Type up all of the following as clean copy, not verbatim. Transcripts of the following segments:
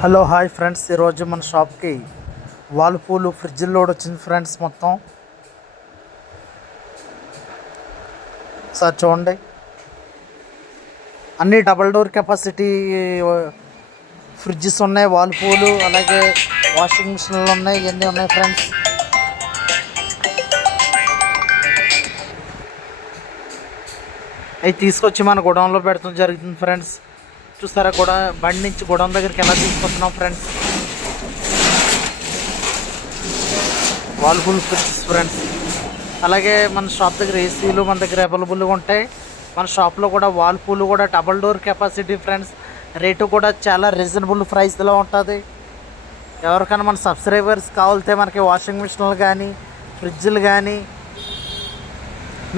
Hello hi friends, ఈరోజు మన షాప్కి వాల్ పూలు ఫ్రిడ్జ్ లోడ్ వచ్చింది ఫ్రెండ్స్. మొత్తం సార్ చూడండి, అన్నీ డబల్ డోర్ కెపాసిటీ ఫ్రిడ్జెస్ ఉన్నాయి, వాల్ పూలు, అలాగే వాషింగ్ మిషన్లు ఉన్నాయి, ఇవన్నీ ఉన్నాయి ఫ్రెండ్స్. అవి తీసుకొచ్చి మన గొడౌన్లో పెడతాం జరుగుతుంది ఫ్రెండ్స్. చూస్తారా, బండి నుంచి గొడౌన్ దగ్గరికి ఎలా తీసుకొస్తున్నాం friends. Wall pool fridges friends. అలాగే మన షాప్ దగ్గర ఏసీలు మన దగ్గర అవైలబుల్గా ఉంటాయి. మన షాప్లో కూడా వాల్ పూలు కూడా double door capacity friends. Rate కూడా చాలా రీజనబుల్ ప్రైస్లో ఉంటుంది. ఎవరికైనా మన సబ్స్క్రైబర్స్ కావాలితే మనకి వాషింగ్ మిషన్లు కానీ ఫ్రిడ్జ్లు కానీ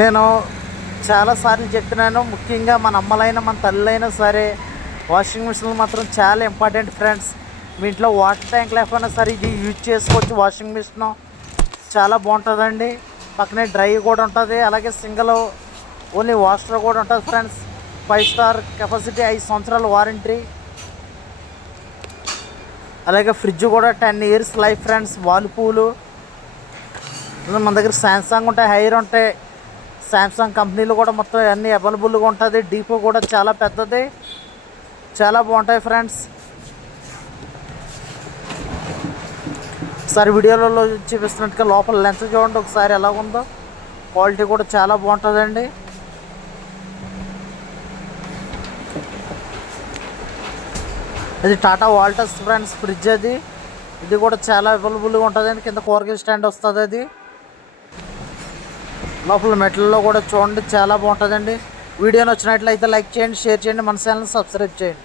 నేను చాలాసార్లు చెప్పినాను. ముఖ్యంగా మన అమ్మలైనా మన తల్లిలైనా సరే వాషింగ్ మిషన్లు మాత్రం చాలా ఇంపార్టెంట్ ఫ్రెండ్స్. మీ ఇంట్లో వాటర్ ట్యాంక్ లేకపోయినా సరే ఇది యూజ్ చేసుకోవచ్చు. వాషింగ్ మిషన్ చాలా బాగుంటుందండి. పక్కనే డ్రై కూడా ఉంటుంది, అలాగే సింగిల్ ఓన్లీ వాషర్ కూడా ఉంటుంది ఫ్రెండ్స్. 5 స్టార్ కెపాసిటీ, 5 సంవత్సరాల వారంటీ. అలాగే ఫ్రిడ్జ్ కూడా 10 ఇయర్స్ లైఫ్ ఫ్రెండ్స్. వాల్ పూలు మన దగ్గర శాంసంగ్ ఉంటాయి, హైర్ ఉంటాయి. శాంసంగ్ కంపెనీలు కూడా మొత్తం అన్నీ అవైలబుల్గా ఉంటుంది. డీపో కూడా చాలా పెద్దది, చాలా బాగుంటాయి ఫ్రెండ్స్. ఒకసారి వీడియోలలో చూపిస్తున్నట్టుగా లోపల లెన్స్ చూడండి ఒకసారి ఎలా ఉందో. క్వాలిటీ కూడా చాలా బాగుంటుందండి. ఇది టాటా వాల్టస్ ఫ్రెండ్స్ ఫ్రిడ్జ్. ఇది కూడా చాలా అవైలబుల్గా ఉంటుందండి. కింద కూరగాయల స్టాండ్ వస్తుంది. అది లోపల మెటల్లో కూడా చూడండి, చాలా బాగుంటుందండి. వీడియో నచ్చినట్లయితే లైక్ చేయండి, షేర్ చేయండి, మన ఛానల్ని సబ్స్క్రైబ్ చేయండి.